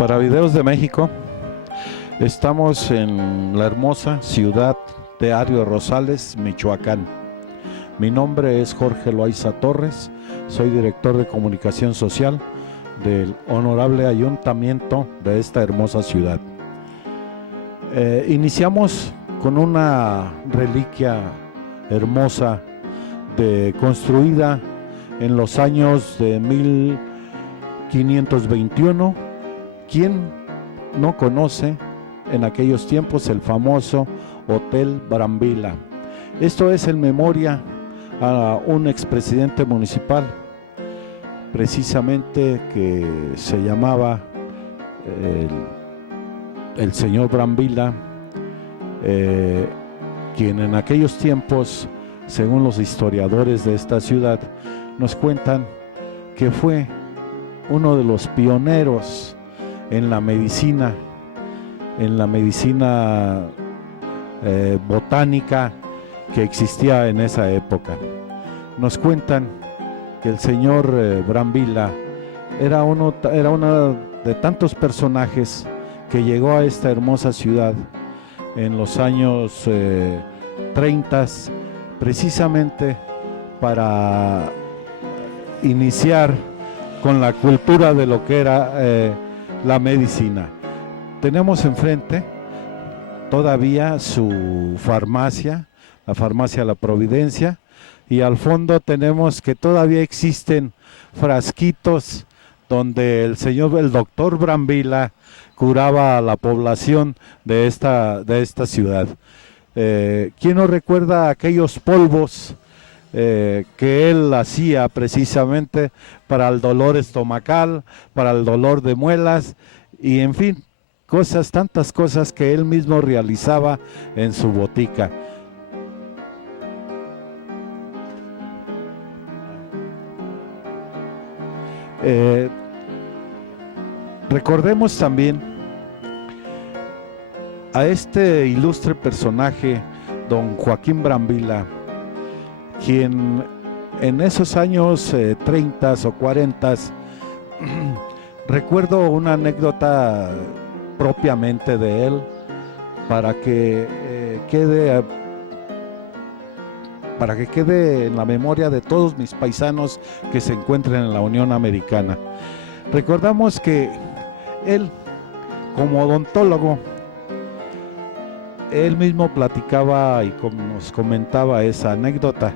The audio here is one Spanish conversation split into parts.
Para Videos de México, estamos en la hermosa ciudad de Ario Rosales, Michoacán. Mi nombre es Jorge Loaiza Torres, soy director de comunicación social del honorable ayuntamiento de esta hermosa ciudad. Iniciamos con una reliquia hermosa construida en los años de 1521. ¿Quién no conoce en aquellos tiempos el famoso Hotel Brambila? Esto es en memoria a un expresidente municipal, precisamente que se llamaba el señor Brambila, quien en aquellos tiempos, según los historiadores de esta ciudad, nos cuentan que fue uno de los pioneros en la medicina botánica que existía en esa época. Nos cuentan que el señor Brambila era uno de tantos personajes que llegó a esta hermosa ciudad en los años 30, precisamente para iniciar con la cultura de lo que era la medicina. Tenemos enfrente todavía su farmacia, la farmacia La Providencia, y al fondo tenemos que todavía existen frasquitos donde el doctor Brambila curaba a la población de esta ciudad. ¿Quién no recuerda aquellos polvos que él hacía precisamente para el dolor estomacal, para el dolor de muelas y en fin, tantas cosas que él mismo realizaba en su botica? Recordemos también a este ilustre personaje, don Joaquín Brambila, quien en esos años 30 o 40, recuerdo una anécdota propiamente de él para que quede en la memoria de todos mis paisanos que se encuentren en la Unión Americana. Recordamos que él, como odontólogo, él mismo platicaba y nos comentaba esa anécdota,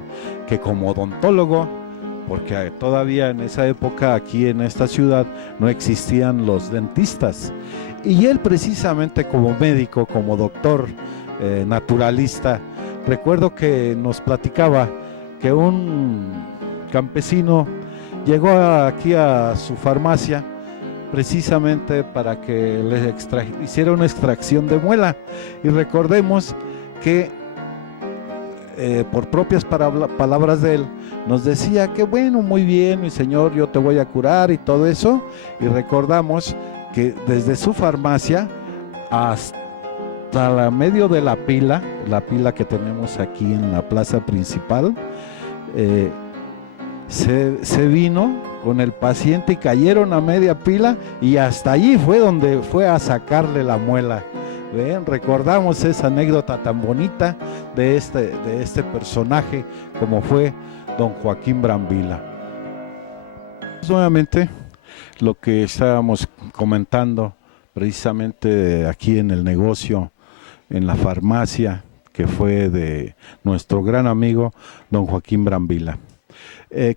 que como odontólogo, porque todavía en esa época aquí en esta ciudad no existían los dentistas, y él precisamente como médico, como doctor naturalista, recuerdo que nos platicaba que un campesino llegó aquí a su farmacia precisamente para que le hiciera una extracción de muela, y recordemos que por propias palabras de él nos decía que bueno, muy bien mi señor, yo te voy a curar y todo eso, y recordamos que desde su farmacia hasta la medio de la pila que tenemos aquí en la plaza principal, se vino con el paciente y cayeron a media pila, y hasta allí fue donde fue a sacarle la muela. ¿Ven? Recordamos esa anécdota tan bonita de este personaje como fue don Joaquín Brambila. Nuevamente, lo que estábamos comentando precisamente aquí en el negocio, en la farmacia, que fue de nuestro gran amigo don Joaquín Brambila.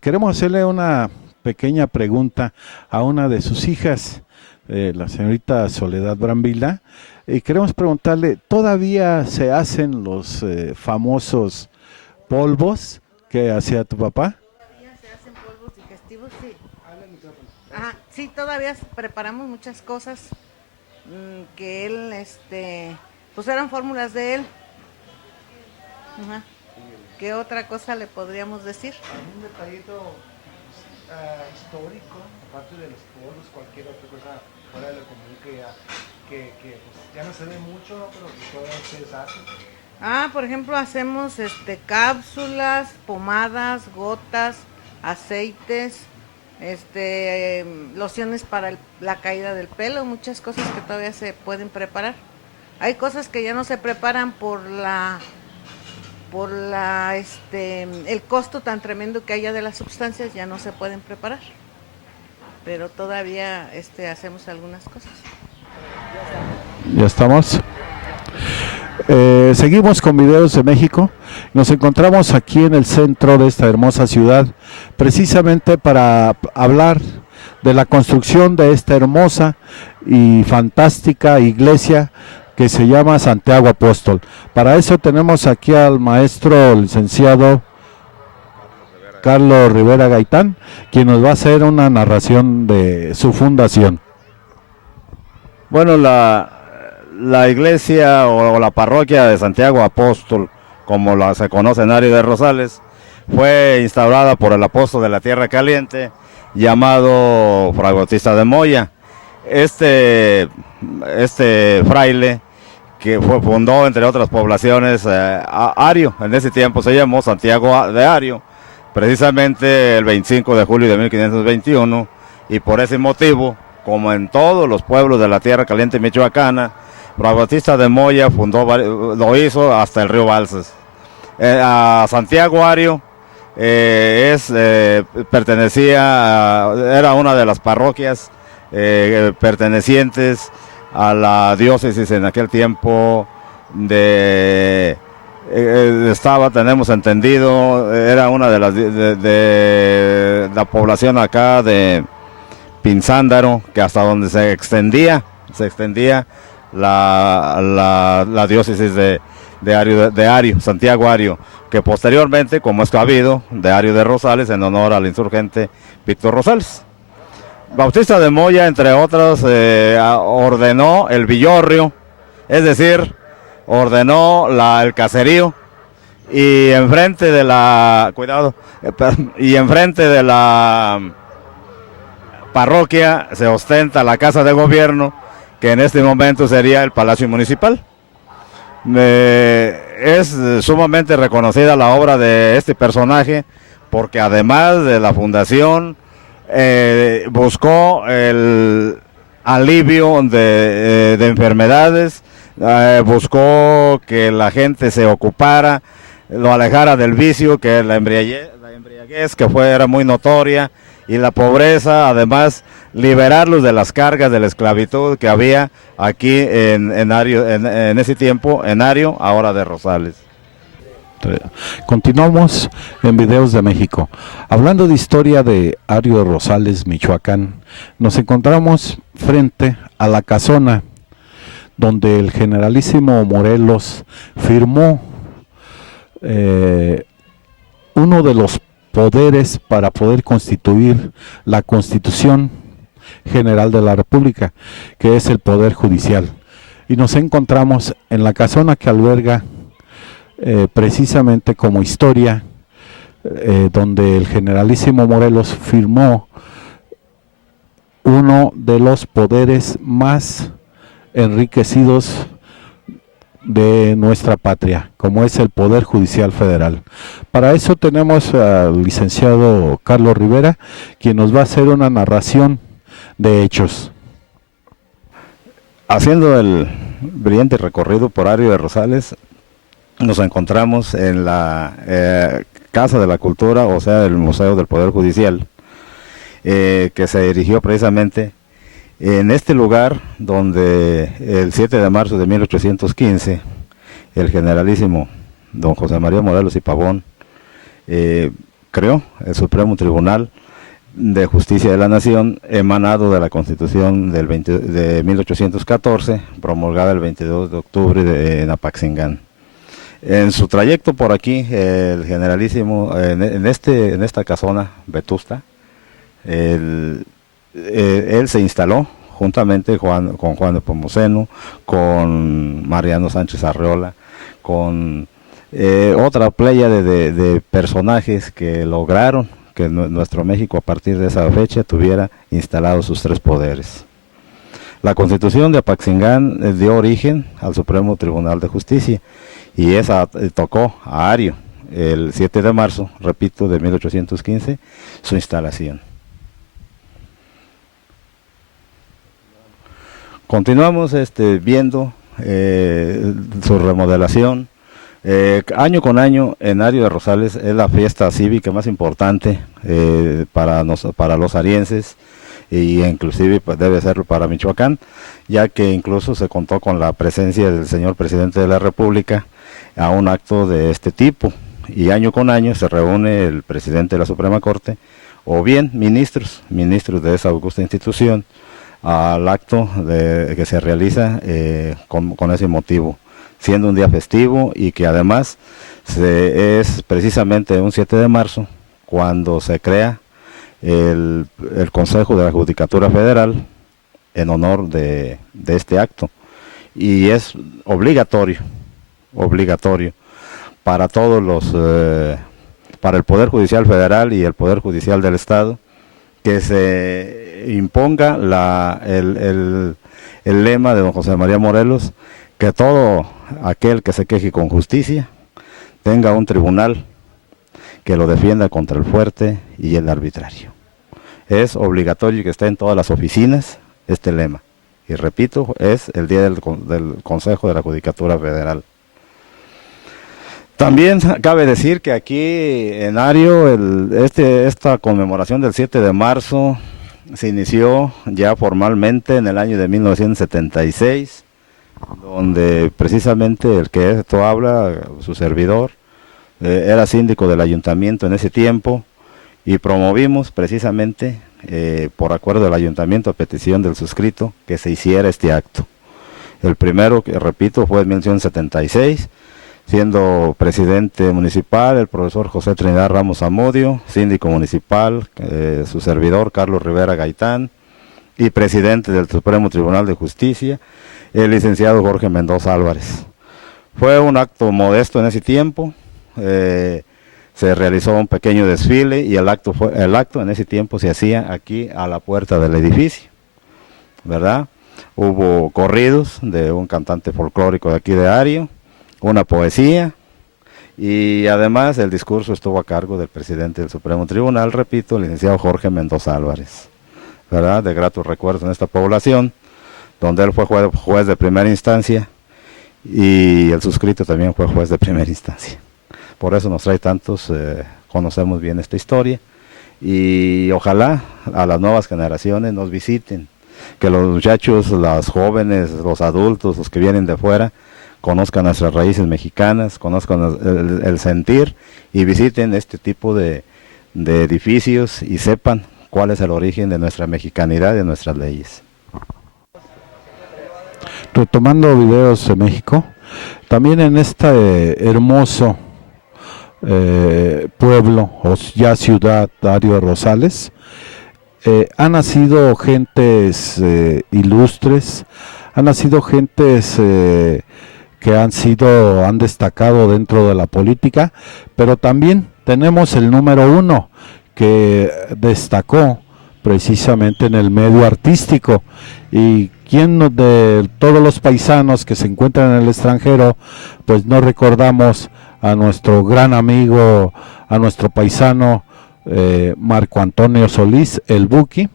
Queremos hacerle una pequeña pregunta a una de sus hijas, la señorita Soledad Brambila, y queremos preguntarle, ¿todavía se hacen los famosos polvos que hacía tu papá? Todavía se hacen polvos digestivos, sí. Ajá, sí, todavía preparamos muchas cosas que él, pues eran fórmulas de él. Ajá. ¿Qué otra cosa le podríamos decir? Un detallito histórico, aparte de los polvos, cualquier otra cosa fuera de lo común que pues, ya no se ve mucho, ¿no? Pero que todavía ustedes hacen. Por ejemplo, hacemos cápsulas, pomadas, gotas, aceites, lociones para la caída del pelo, muchas cosas que todavía se pueden preparar. Hay cosas que ya no se preparan por el costo tan tremendo que haya de las sustancias, ya no se pueden preparar. Pero todavía hacemos algunas cosas. Ya estamos. Seguimos con videos de México. Nos encontramos aquí en el centro de esta hermosa ciudad, precisamente para hablar de la construcción de esta hermosa y fantástica iglesia que se llama Santiago Apóstol. Para eso tenemos aquí al maestro licenciado Carlos Rivera Gaitán, quien nos va a hacer una narración de su fundación. Bueno, la iglesia o la parroquia de Santiago Apóstol, como se conoce en Ario de Rosales, fue instaurada por el apóstol de la Tierra Caliente, llamado Fray Bautista de Moya. Este fraile, que fundó, entre otras poblaciones, Ario. En ese tiempo se llamó Santiago de Ario, precisamente el 25 de julio de 1521, y por ese motivo, como en todos los pueblos de la Tierra Caliente michoacana, Fray Bautista de Moya lo hizo hasta el río Balsas. A Santiago Ario era una de las parroquias pertenecientes a la diócesis en aquel tiempo tenemos entendido, era una de las de la población acá de Pinzándaro, que hasta donde se extendía la diócesis de Ario, Santiago Ario, que posteriormente, como es cabido, de Ario de Rosales, en honor al insurgente Víctor Rosales. Bautista de Moya, entre otros, ordenó el villorrio, es decir, ordenó el caserío, y enfrente de la parroquia se ostenta la casa de gobierno, que en este momento sería el Palacio Municipal. Es sumamente reconocida la obra de este personaje, porque además de la fundación, buscó el alivio de enfermedades, buscó que la gente se ocupara, lo alejara del vicio, que la embriaguez que era muy notoria, y la pobreza, además liberarlos de las cargas de la esclavitud que había aquí en Ario, en ese tiempo, en Ario, ahora de Rosales. Continuamos en Videos de México. Hablando de historia de Ario de Rosales, Michoacán, nos encontramos frente a la casona donde el generalísimo Morelos firmó uno de los poderes para poder constituir la Constitución General de la República, que es el Poder Judicial. Y nos encontramos en la casona que alberga precisamente como historia, donde el generalísimo Morelos firmó uno de los poderes más enriquecidos de nuestra patria, como es el Poder Judicial Federal. Para eso tenemos al licenciado Carlos Rivera, quien nos va a hacer una narración de hechos. Haciendo el brillante recorrido por Ario de Rosales, nos encontramos en la Casa de la Cultura, o sea, el Museo del Poder Judicial, que se erigió precisamente en este lugar donde el 7 de marzo de 1815, el generalísimo don José María Morelos y Pavón creó el Supremo Tribunal de Justicia de la Nación, emanado de la Constitución de 1814, promulgada el 22 de octubre en Apaxingán. En su trayecto por aquí, el generalísimo, en esta casona vetusta, él se instaló juntamente con Juan de Pomoceno, con Mariano Sánchez Arreola, con otra playa de personajes que lograron que nuestro México a partir de esa fecha tuviera instalados sus tres poderes. La Constitución de Apaxingán dio origen al Supremo Tribunal de Justicia, y esa tocó a Ario el 7 de marzo, repito, de 1815, su instalación. Continuamos viendo su remodelación. Año con año en Ario de Rosales es la fiesta cívica más importante para los arienses, y inclusive pues, debe serlo para Michoacán, ya que incluso se contó con la presencia del señor presidente de la República a un acto de este tipo, y año con año se reúne el presidente de la Suprema Corte o bien ministros de esa augusta institución al acto que se realiza con ese motivo, siendo un día festivo, y que además es precisamente un 7 de marzo cuando se crea el Consejo de la Judicatura Federal en honor de este acto, y es obligatorio para todos para el Poder Judicial Federal y el Poder Judicial del Estado, que se imponga el lema de don José María Morelos, que todo aquel que se queje con justicia tenga un tribunal que lo defienda contra el fuerte y el arbitrario. Es obligatorio que esté en todas las oficinas este lema, y repito, es el día del Consejo de la Judicatura Federal. También cabe decir que aquí en Ario esta conmemoración del 7 de marzo se inició ya formalmente en el año de 1976, donde precisamente el que esto habla, su servidor, era síndico del ayuntamiento en ese tiempo, y promovimos precisamente por acuerdo del ayuntamiento a petición del suscrito que se hiciera este acto. El primero, que repito, fue en 1976, siendo presidente municipal el profesor José Trinidad Ramos Zamudio, síndico municipal su servidor Carlos Rivera Gaitán, y presidente del Supremo Tribunal de Justicia el licenciado Jorge Mendoza Álvarez. Fue un acto modesto en ese tiempo, se realizó un pequeño desfile, y el acto en ese tiempo se hacía aquí a la puerta del edificio, ¿verdad? Hubo corridos de un cantante folclórico de aquí de Ario, una poesía, y además el discurso estuvo a cargo del presidente del Supremo Tribunal, repito, el licenciado Jorge Mendoza Álvarez, ¿verdad? De gratos recuerdos en esta población, donde él fue juez de primera instancia, y el suscrito también fue juez de primera instancia. Por eso nos trae tantos, conocemos bien esta historia, y ojalá a las nuevas generaciones nos visiten, que los muchachos, las jóvenes, los adultos, los que vienen de fuera, conozcan nuestras raíces mexicanas, conozcan el sentir, y visiten este tipo de edificios y sepan cuál es el origen de nuestra mexicanidad y de nuestras leyes. Retomando videos de México, también en este hermoso pueblo o ya ciudad Ario de Rosales, han nacido gentes ilustres, han nacido gentes que han destacado dentro de la política, pero también tenemos el número uno que destacó precisamente en el medio artístico, y quien de todos los paisanos que se encuentran en el extranjero, pues no recordamos a nuestro gran amigo, a nuestro paisano Marco Antonio Solís, el Buki,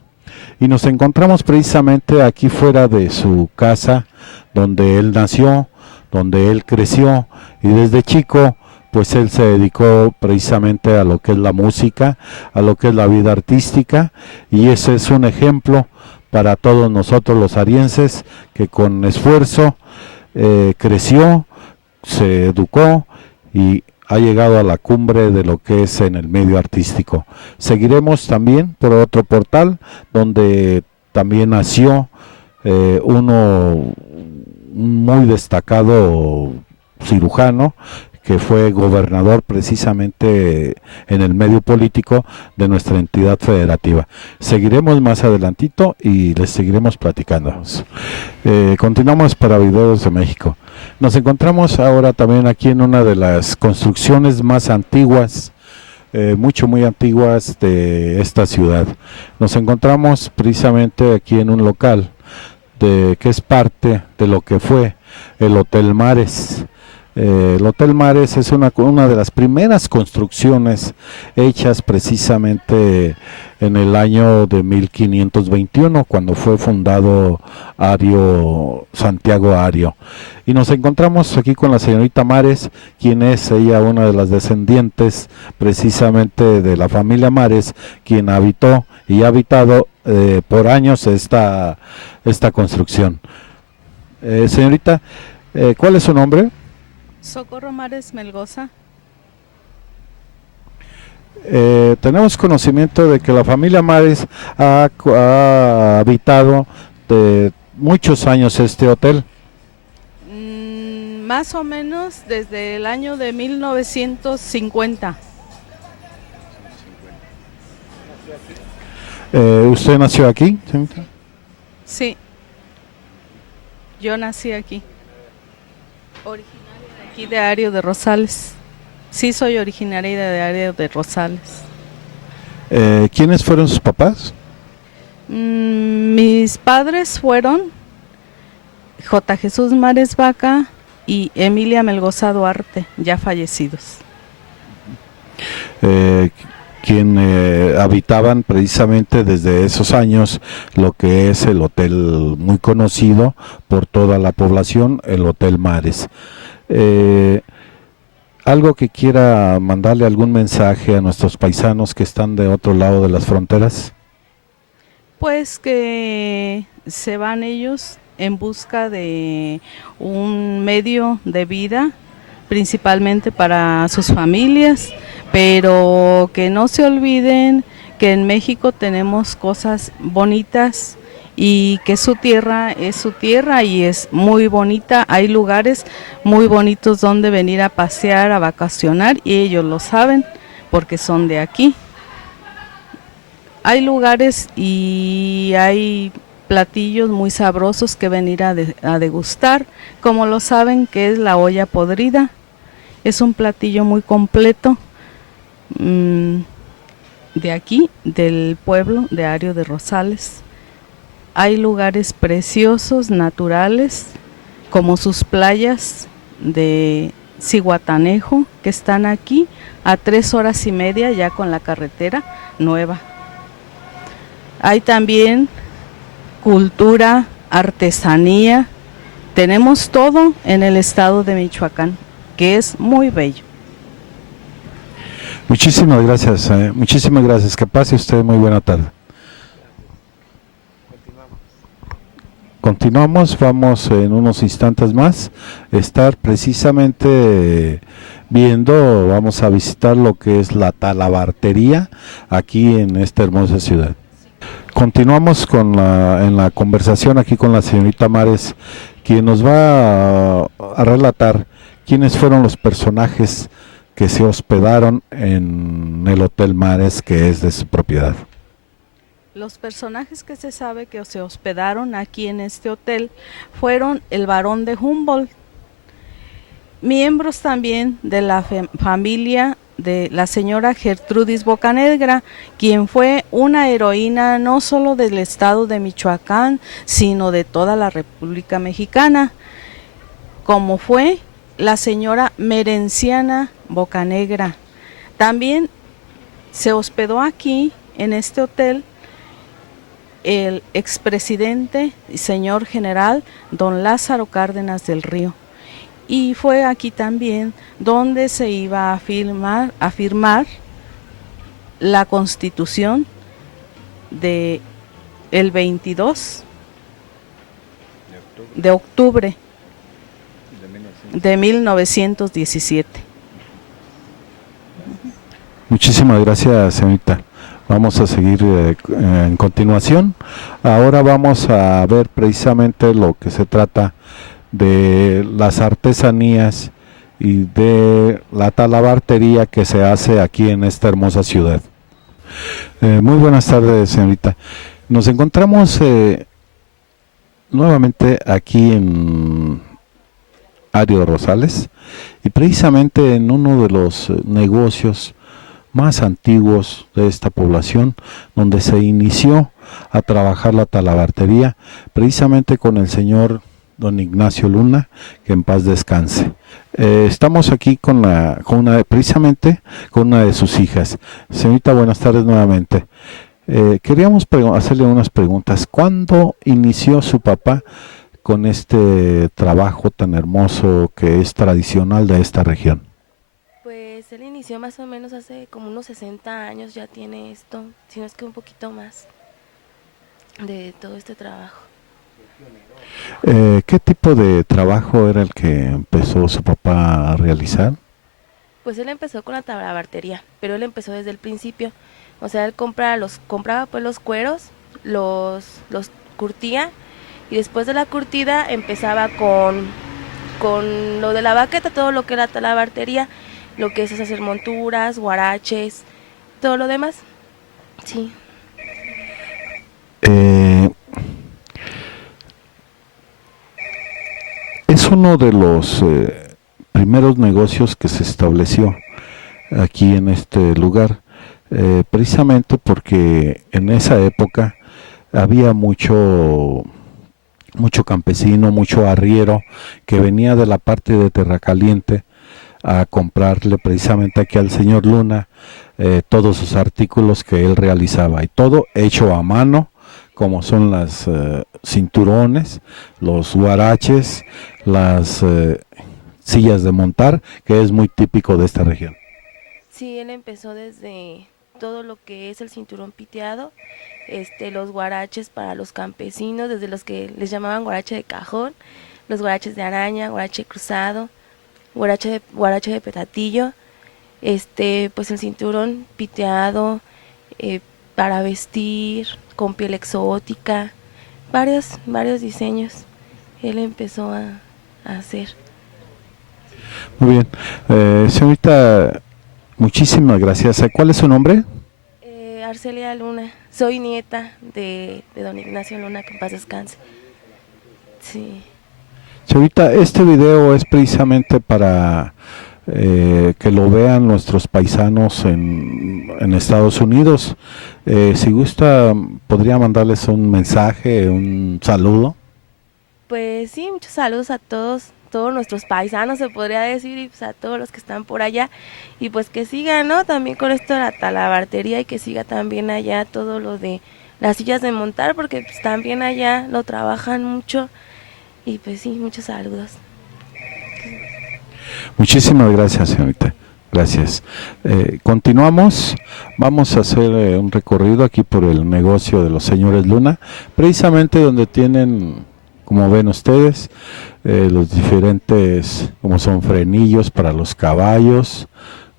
y nos encontramos precisamente aquí fuera de su casa, donde él nació, donde él creció, y desde chico pues él se dedicó precisamente a lo que es la música, a lo que es la vida artística, y ese es un ejemplo para todos nosotros los arienses, que con esfuerzo creció, se educó y ha llegado a la cumbre de lo que es en el medio artístico. Seguiremos también por otro portal donde también nació un muy destacado cirujano, que fue gobernador precisamente en el medio político de nuestra entidad federativa. Seguiremos más adelantito y les seguiremos platicando. Continuamos para Videos de México. Nos encontramos ahora también aquí en una de las construcciones más antiguas, muy antiguas de esta ciudad. Nos encontramos precisamente aquí en un local que es parte de lo que fue el Hotel Mares, El Hotel Mares es una de las primeras construcciones hechas precisamente en el año de 1521, cuando fue fundado Santiago Ario. Y nos encontramos aquí con la señorita Mares, quien es ella una de las descendientes precisamente de la familia Mares, quien habitó y ha habitado por años esta construcción. Señorita, ¿cuál es su nombre? Socorro Mares Melgoza. Tenemos conocimiento de que la familia Mares ha habitado de muchos años este hotel. Más o menos desde el año de 1950. ¿Usted nació aquí, señorita? Sí, yo nací aquí. Originaria de aquí de Ario de Rosales. Sí, soy originaria de Ario de Rosales. ¿Quiénes fueron sus papás? Mis padres fueron J. Jesús Mares Vaca y Emilia Melgoza Duarte, ya fallecidos. Quien habitaban precisamente desde esos años lo que es el hotel muy conocido por toda la población, el Hotel Mares. ¿Algo que quiera mandarle algún mensaje a nuestros paisanos que están de otro lado de las fronteras? Pues que se van ellos en busca de un medio de vida, principalmente para sus familias, pero que no se olviden que en México tenemos cosas bonitas y que su tierra es su tierra y es muy bonita. Hay lugares muy bonitos donde venir a pasear, a vacacionar, y ellos lo saben porque son de aquí. Hay lugares y hay platillos muy sabrosos que venir a degustar, como lo saben, que es la olla podrida. Es un platillo muy completo de aquí, del pueblo de Ario de Rosales. Hay lugares preciosos, naturales, como sus playas de Zihuatanejo, que están aquí a 3 horas y media ya con la carretera nueva. Hay también cultura, artesanía, tenemos todo en el estado de Michoacán, que es muy bello. Muchísimas gracias, que pase usted muy buena tarde. Continuamos, vamos en unos instantes más estar precisamente vamos a visitar lo que es la talabartería aquí en esta hermosa ciudad. Continuamos en la conversación aquí con la señorita Mares, quien nos va a relatar quiénes fueron los personajes que se hospedaron en el Hotel Mares, que es de su propiedad. Los personajes que se sabe que se hospedaron aquí en este hotel fueron el barón de Humboldt, miembros también de la familia de la señora Gertrudis Bocanegra, quien fue una heroína no solo del estado de Michoacán, sino de toda la República Mexicana, como fue la señora Merenciana Bocanegra. También se hospedó aquí en este hotel el expresidente y señor general don Lázaro Cárdenas del Río. Y fue aquí también donde se iba a firmar la Constitución de el 22 de octubre de 1917. Muchísimas gracias, señorita. Vamos a seguir en continuación. Ahora vamos a ver precisamente lo que se trata de las artesanías y de la talabartería que se hace aquí en esta hermosa ciudad. Muy buenas tardes, señorita. Nos encontramos nuevamente aquí en Ario de Rosales y precisamente en uno de los negocios más antiguos de esta población, donde se inició a trabajar la talabartería, precisamente con el señor don Ignacio Luna, que en paz descanse. Estamos aquí precisamente con una de sus hijas. Señorita, buenas tardes nuevamente. Queríamos hacerle unas preguntas. ¿Cuándo inició su papá con este trabajo tan hermoso que es tradicional de esta región? Pues él inició más o menos hace como unos 60 años, ya tiene esto, si no es que un poquito más de todo este trabajo. ¿Qué tipo de trabajo era el que empezó su papá a realizar? Pues él empezó con la talabartería, pero él empezó desde el principio. O sea, él compraba pues los cueros, los curtía, y después de la curtida empezaba con lo de la baqueta, todo lo que era talabartería, lo que es hacer monturas, guaraches, todo lo demás. Sí. Es uno de los primeros negocios que se estableció aquí en este lugar, precisamente porque en esa época había mucho campesino, mucho arriero que venía de la parte de Terracaliente a comprarle precisamente aquí al señor Luna todos sus artículos que él realizaba, y todo hecho a mano, como son las cinturones, los huaraches, las sillas de montar, que es muy típico de esta región. Sí, él empezó desde todo lo que es el cinturón piteado, los guaraches para los campesinos, desde los que les llamaban guarache de cajón, los guaraches de araña, guarache cruzado, guarache de petatillo, pues el cinturón piteado para vestir, con piel exótica, varios diseños él empezó a hacer. Muy bien, señorita, muchísimas gracias. ¿Cuál es su nombre? Arcelia Luna, soy nieta de don Ignacio Luna, que en paz descanse. Sí. Señorita, este video es precisamente para que lo vean nuestros paisanos en Estados Unidos. Si gusta, podría mandarles un mensaje, un saludo. Pues sí, muchos saludos a todos nuestros paisanos, se podría decir, y pues a todos los que están por allá, y pues que sigan, ¿no? También con esto de la talabartería, y que siga también allá todo lo de las sillas de montar, porque pues también allá lo trabajan mucho, y pues sí, muchos saludos. Muchísimas gracias, señorita. Gracias. Continuamos. Vamos a hacer un recorrido aquí por el negocio de los señores Luna, precisamente donde tienen, como ven ustedes, los diferentes, como son frenillos para los caballos,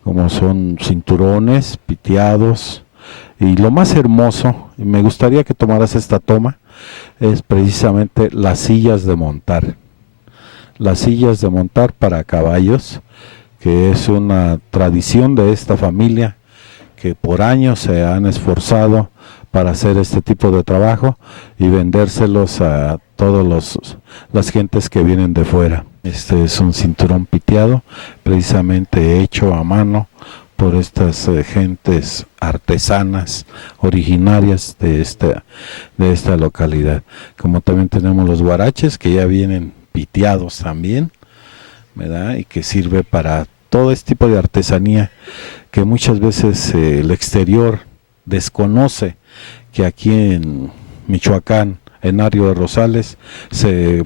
como son cinturones piteados, y lo más hermoso, y me gustaría que tomaras esta toma, es precisamente las sillas de montar. Las sillas de montar para caballos, que es una tradición de esta familia, que por años se han esforzado para hacer este tipo de trabajo y vendérselos a todas las gentes que vienen de fuera. Este es un cinturón piteado, precisamente hecho a mano por estas gentes artesanas originarias de esta localidad. Como también tenemos los guaraches, que ya vienen piteados también, ¿verdad? Y que sirve para todo este tipo de artesanía que muchas veces el exterior desconoce, que aquí en Michoacán, en Ario de Rosales, se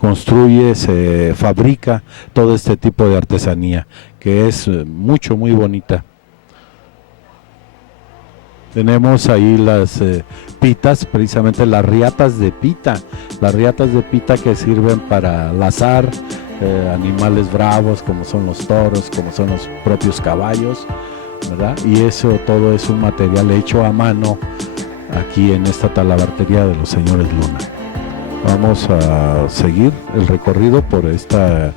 construye, se fabrica todo este tipo de artesanía, que es muy bonita. Tenemos ahí las pitas, precisamente las riatas de pita que sirven para lazar animales bravos, como son los toros, como son los propios caballos, ¿verdad? Y eso todo es un material hecho a mano aquí en esta talabartería de los señores Luna. Vamos a seguir el recorrido por esta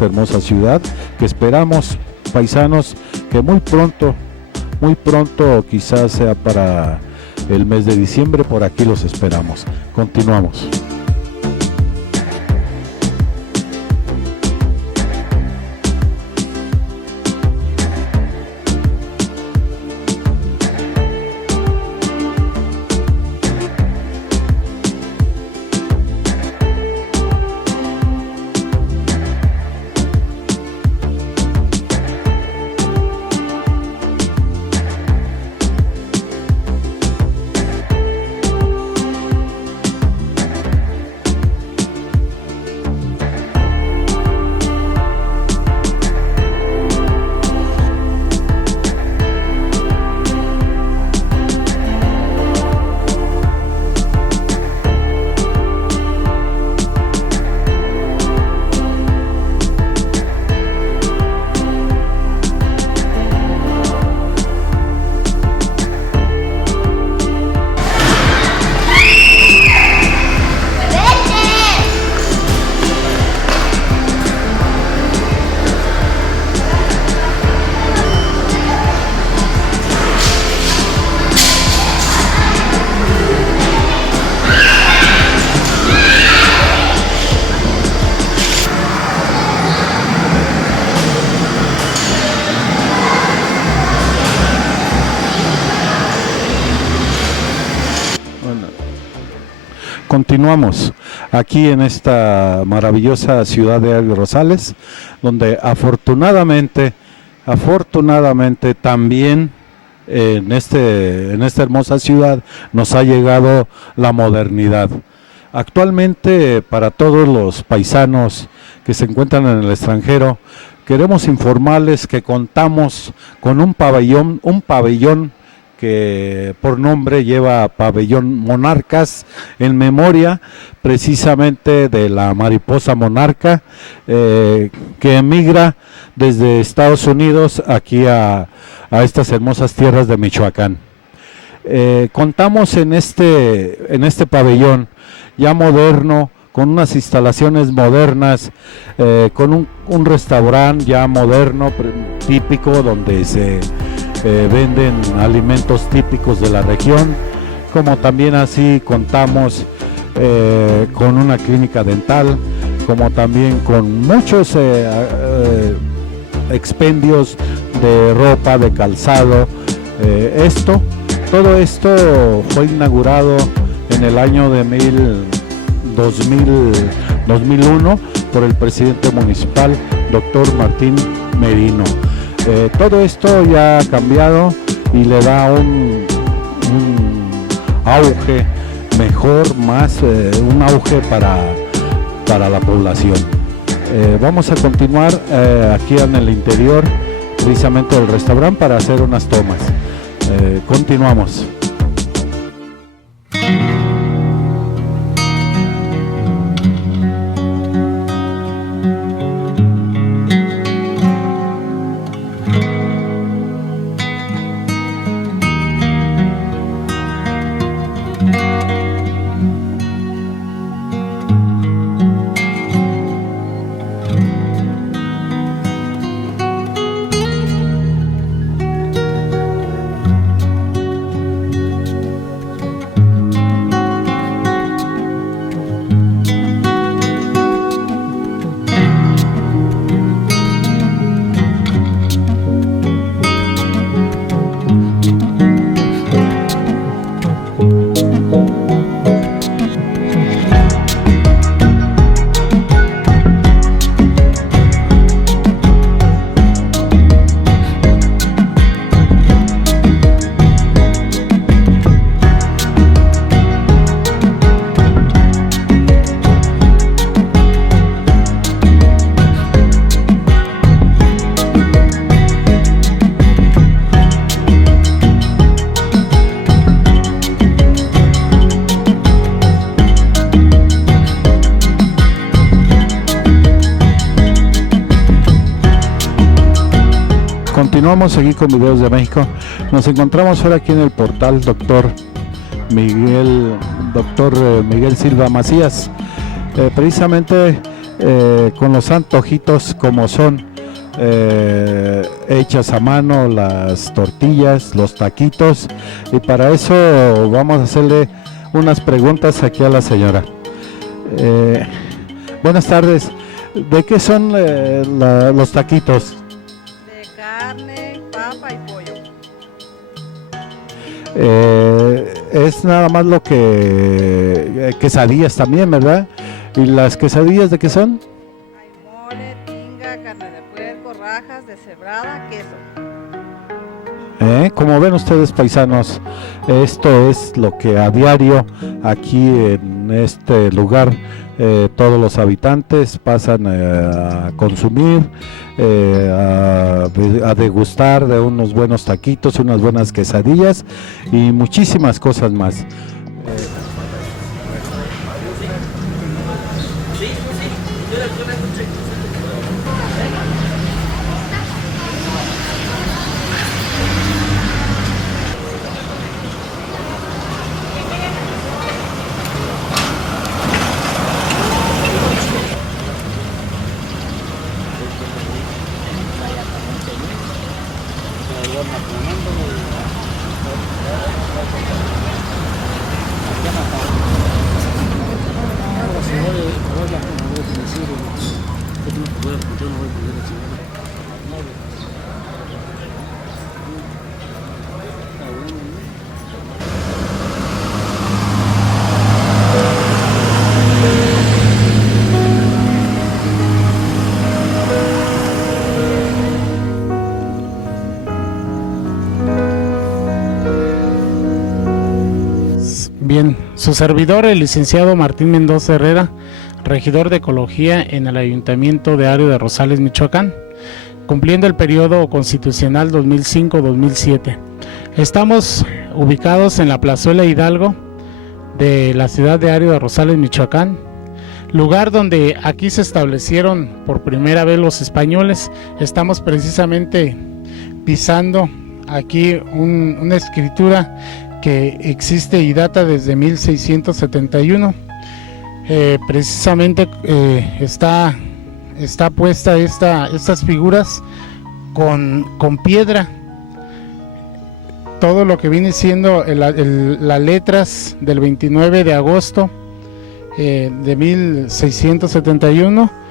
hermosa ciudad, que esperamos, paisanos, que muy pronto, quizás sea para el mes de diciembre, por aquí los esperamos. Continuamos. continuamos aquí en esta maravillosa ciudad de Rosales, donde afortunadamente también en esta hermosa ciudad nos ha llegado la modernidad. Actualmente, para todos los paisanos que se encuentran en el extranjero, queremos informarles que contamos con un pabellón que por nombre lleva Pabellón Monarcas, en memoria precisamente de la mariposa monarca que emigra desde Estados Unidos aquí a estas hermosas tierras de Michoacán. Contamos en este pabellón ya moderno, con unas instalaciones modernas, con un restaurante ya moderno, típico, donde se venden alimentos típicos de la región, como también así contamos con una clínica dental, como también con muchos expendios de ropa, de calzado. Todo esto fue inaugurado en el año de 2001 por el presidente municipal, doctor Martín Merino. Todo esto ya ha cambiado y le da un auge mejor, un auge para la población. Vamos a continuar aquí en el interior precisamente del restaurante para hacer unas tomas. Continuamos. Continuamos aquí con Videos de México. Nos encontramos ahora aquí en el portal doctor Miguel Silva Macías, precisamente con los antojitos como son hechas a mano, las tortillas, los taquitos, y para eso vamos a hacerle unas preguntas aquí a la señora. Buenas tardes, ¿de qué son los taquitos? Carne, papa y pollo. Es nada más lo que quesadillas también, ¿verdad? ¿Y las quesadillas de qué son? Hay mole, tinga, carne de puerco, rajas, deshebrada, queso. Como ven ustedes, paisanos, esto es lo que a diario aquí en este lugar todos los habitantes pasan a consumir, a degustar de unos buenos taquitos, unas buenas quesadillas y muchísimas cosas más. Su servidor, el licenciado Martín Mendoza Herrera, regidor de Ecología en el Ayuntamiento de Ario de Rosales, Michoacán, cumpliendo el periodo constitucional 2005-2007. Estamos ubicados en la Plazuela Hidalgo de la ciudad de Ario de Rosales, Michoacán, lugar donde aquí se establecieron por primera vez los españoles. Estamos precisamente pisando aquí una escritura que existe y data desde 1671. Precisamente está puesta estas figuras con piedra. Todo lo que viene siendo las letras del 29 de agosto de 1671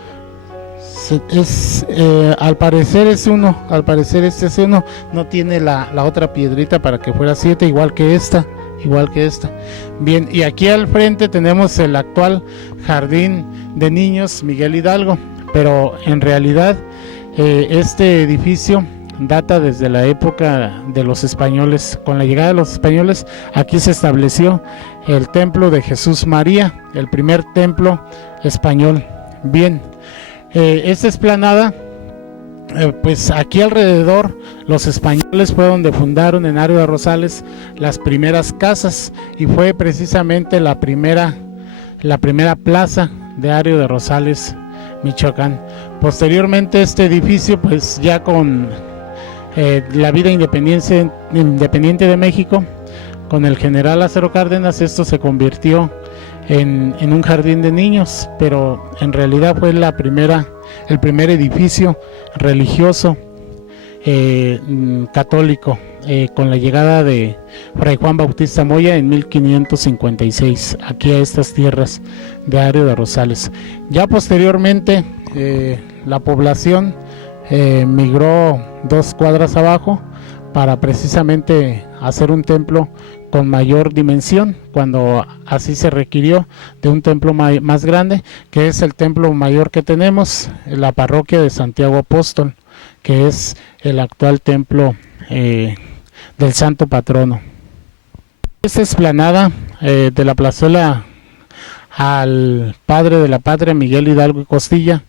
al parecer es uno, este es uno, no tiene la otra piedrita para que fuera 7, igual que esta. Bien, y aquí al frente tenemos el actual Jardín de Niños Miguel Hidalgo, pero en realidad este edificio data desde la época de los españoles. Con la llegada de los españoles, aquí se estableció el templo de Jesús María, el primer templo español. Bien, esta explanada, pues aquí alrededor los españoles fue donde fundaron en Ario de Rosales las primeras casas, y fue precisamente la primera plaza de Ario de Rosales, Michoacán. Posteriormente este edificio, pues ya con la vida independiente de México, con el general Lázaro Cárdenas, esto se convirtió en un jardín de niños, pero en realidad fue el primer edificio religioso católico, con la llegada de Fray Juan Bautista Moya en 1556 aquí a estas tierras de Ario de Rosales. Ya posteriormente la población migró 2 cuadras abajo para precisamente hacer un templo con mayor dimensión, cuando así se requirió de un templo más grande, que es el templo mayor que tenemos, la parroquia de Santiago Apóstol, que es el actual templo del Santo Patrono. Esta explanada de la plazuela al padre de la patria, Miguel Hidalgo y Costilla,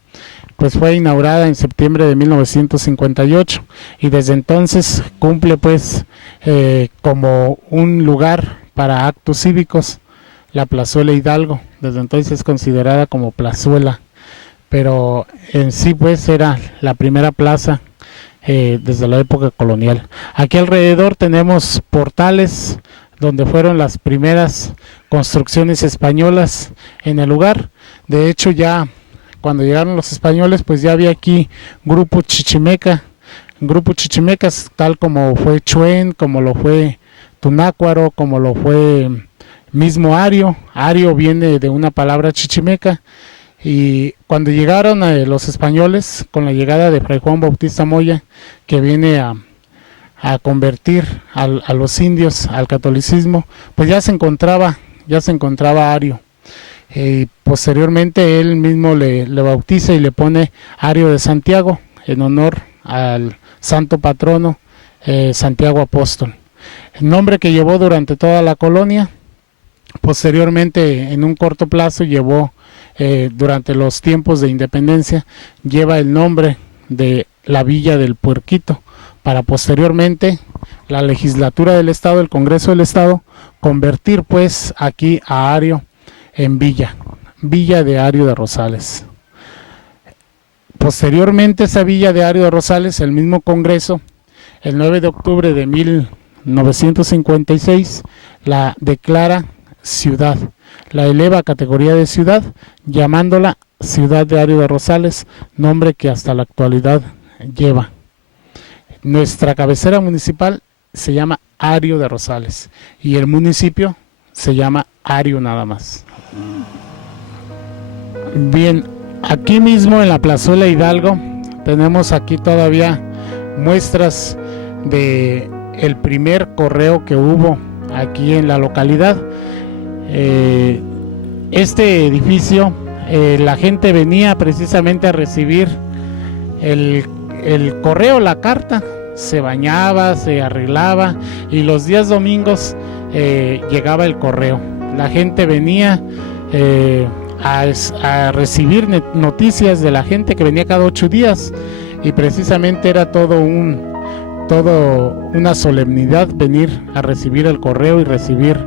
pues fue inaugurada en septiembre de 1958, y desde entonces cumple pues como un lugar para actos cívicos. La plazuela Hidalgo desde entonces es considerada como plazuela, pero en sí pues era la primera plaza desde la época colonial. Aquí alrededor tenemos portales donde fueron las primeras construcciones españolas en el lugar. De hecho, ya cuando llegaron los españoles, pues ya había aquí grupo chichimecas, tal como fue Chuen, como lo fue Tunácuaro, como lo fue mismo Ario. Ario viene de una palabra chichimeca, y cuando llegaron los españoles, con la llegada de Fray Juan Bautista Moya, que viene a convertir a los indios al catolicismo, pues ya se encontraba Ario. Posteriormente él mismo le bautiza y le pone Ario de Santiago, en honor al santo patrono Santiago Apóstol, el nombre que llevó durante toda la colonia. Posteriormente, en un corto plazo, llevó durante los tiempos de independencia, lleva el nombre de la Villa del Puerquito, para posteriormente la legislatura del estado, el Congreso del Estado, convertir pues aquí a Ario en Villa de Ario de Rosales. Posteriormente esa Villa de Ario de Rosales, el mismo Congreso, el 9 de octubre de 1956, la declara ciudad, la eleva a categoría de ciudad, llamándola Ciudad de Ario de Rosales, nombre que hasta la actualidad lleva. Nuestra cabecera municipal se llama Ario de Rosales y el municipio se llama Ario nada más. Bien, aquí mismo en la plazuela Hidalgo tenemos aquí todavía muestras de el primer correo que hubo aquí en la localidad. Este edificio, la gente venía precisamente a recibir el correo, la carta, se bañaba, se arreglaba, y los días domingos llegaba el correo. la gente venía a recibir noticias de la gente que venía cada 8 días, y precisamente era todo una solemnidad venir a recibir el correo y recibir,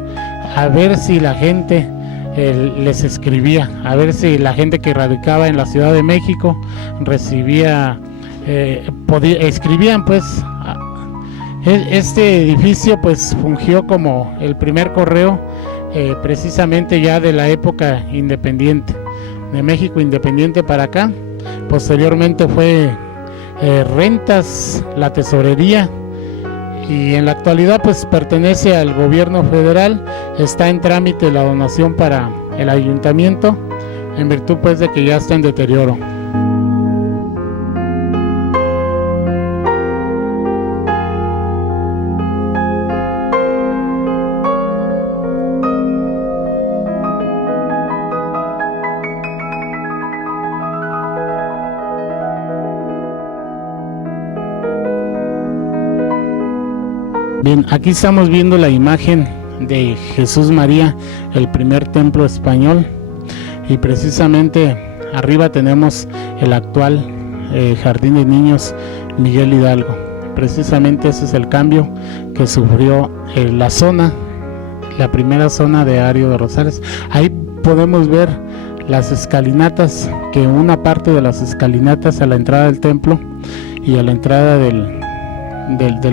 a ver si la gente les escribía, a ver si la gente que radicaba en la Ciudad de México recibía, escribían pues. Este edificio pues fungió como el primer correo precisamente ya de la época independiente, de México independiente para acá. Posteriormente fue Rentas, la tesorería, y en la actualidad pues pertenece al gobierno federal. Está en trámite la donación para el ayuntamiento, en virtud pues de que ya está en deterioro. Bien, aquí estamos viendo la imagen de Jesús María, el primer templo español, y precisamente arriba tenemos el actual Jardín de Niños Miguel Hidalgo. Precisamente ese es el cambio que sufrió la zona, la primera zona de Ario de Rosales. Ahí podemos ver las escalinatas, que una parte de las escalinatas a la entrada del templo y a la entrada del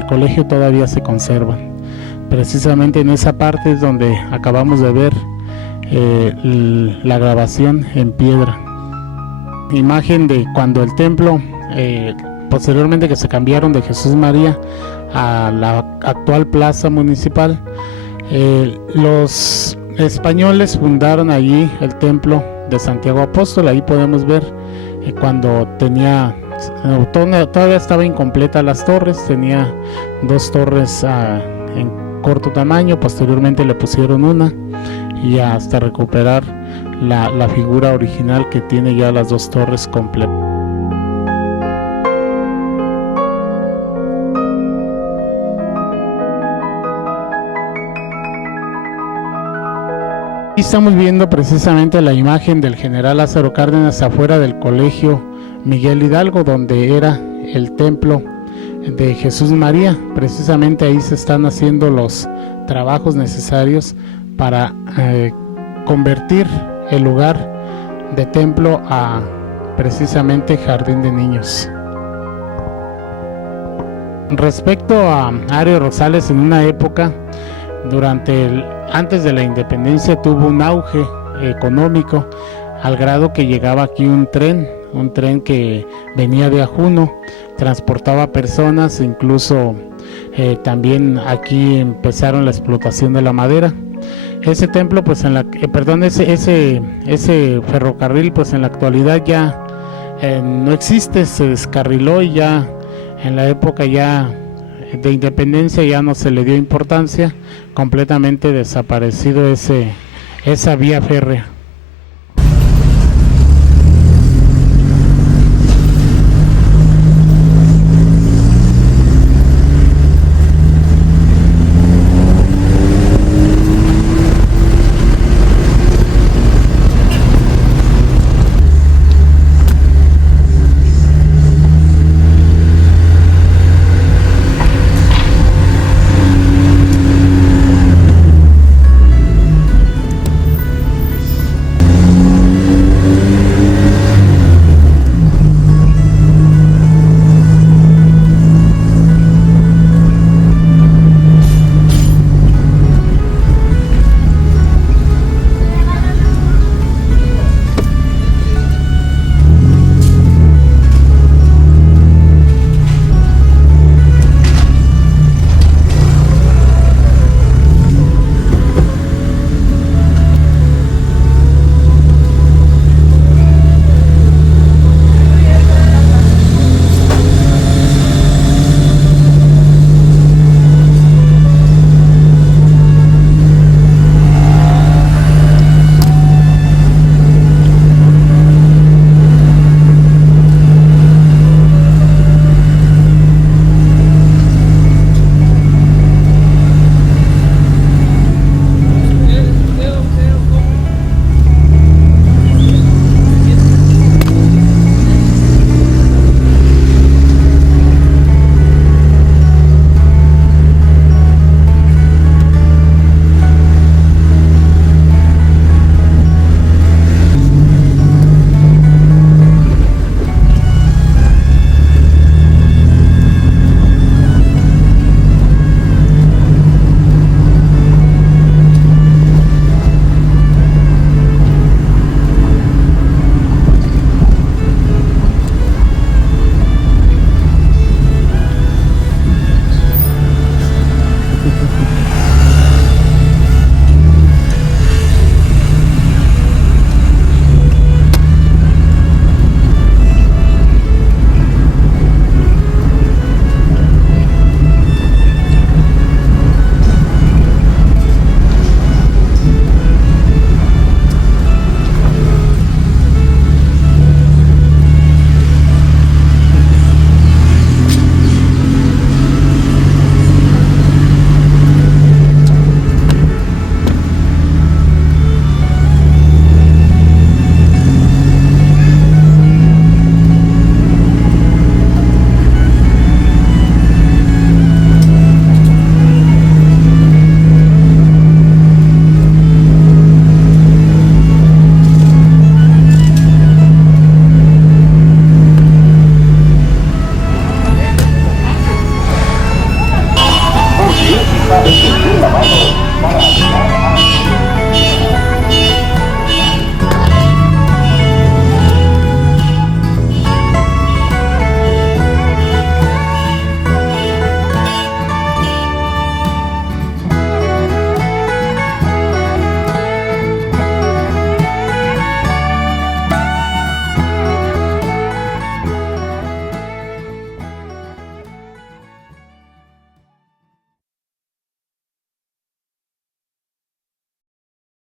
colegio todavía se conservan. Precisamente en esa parte es donde acabamos de ver la grabación en piedra. Imagen de cuando el templo, posteriormente que se cambiaron de Jesús María a la actual plaza municipal, los españoles fundaron allí el templo de Santiago Apóstol. Ahí podemos ver cuando todavía estaba incompleta las torres, tenía 2 torres en corto tamaño. Posteriormente le pusieron una, y hasta recuperar la figura original que tiene ya las 2 torres completas. Aquí estamos viendo precisamente la imagen del general Lázaro Cárdenas afuera del colegio Miguel Hidalgo, donde era el templo de Jesús María. Precisamente ahí se están haciendo los trabajos necesarios para convertir el lugar de templo a precisamente Jardín de Niños. Respecto a Ario Rosales, en una época antes de la independencia tuvo un auge económico, al grado que llegaba aquí un tren que venía de Ajuno, transportaba personas. Incluso también aquí empezaron la explotación de la madera. Ese templo pues ese ferrocarril pues en la actualidad ya no existe, se descarriló, y ya en la época ya de independencia ya no se le dio importancia, completamente desaparecido esa vía férrea.